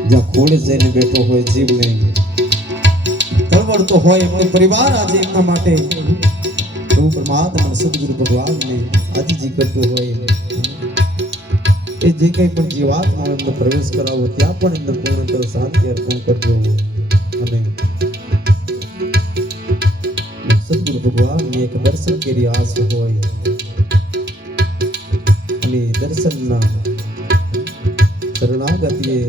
જ્યાં ખોળે જઈને બેઠો હોય જીવને તળવળતો હોય એમનો પરિવાર આજે એમના માટે પ્રભુ પરમાત્મા સદગુરુ ભગવાનને આજીજી કરતો હોય એ જે કંઈ પણ જીવાત્મા એમને પ્રવેશ કરાવો ત્યાં પણ એમને પૂર્ણતર શાંતિ અર્પણ કરજો અને સદગુરુ ભગવાનની એક દર્શન કરી આસ હોય અને દર્શનના શરણાગતિએ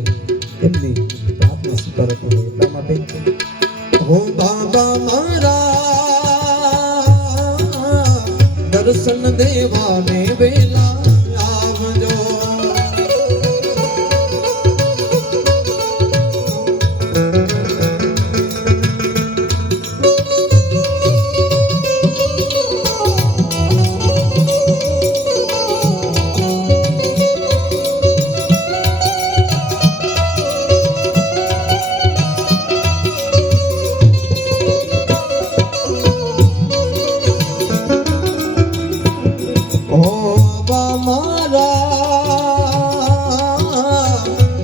એમની પ્રાર્થના સ્વીકારતા હોય એટલા માટે હો બાબા મારા દર્શન દેવાને વેલા આવજો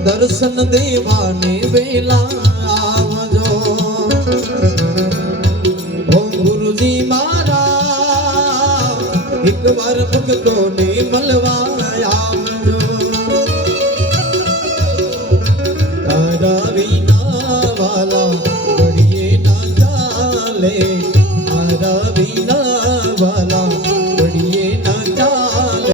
દર્શન દેવાને વેલા આવજો ઓ ગુરુજી મારા એક વાર ભક્તોને મળવા આવજો તારા વિના વાલા ઘડીએ ના ચાલે તારા વિના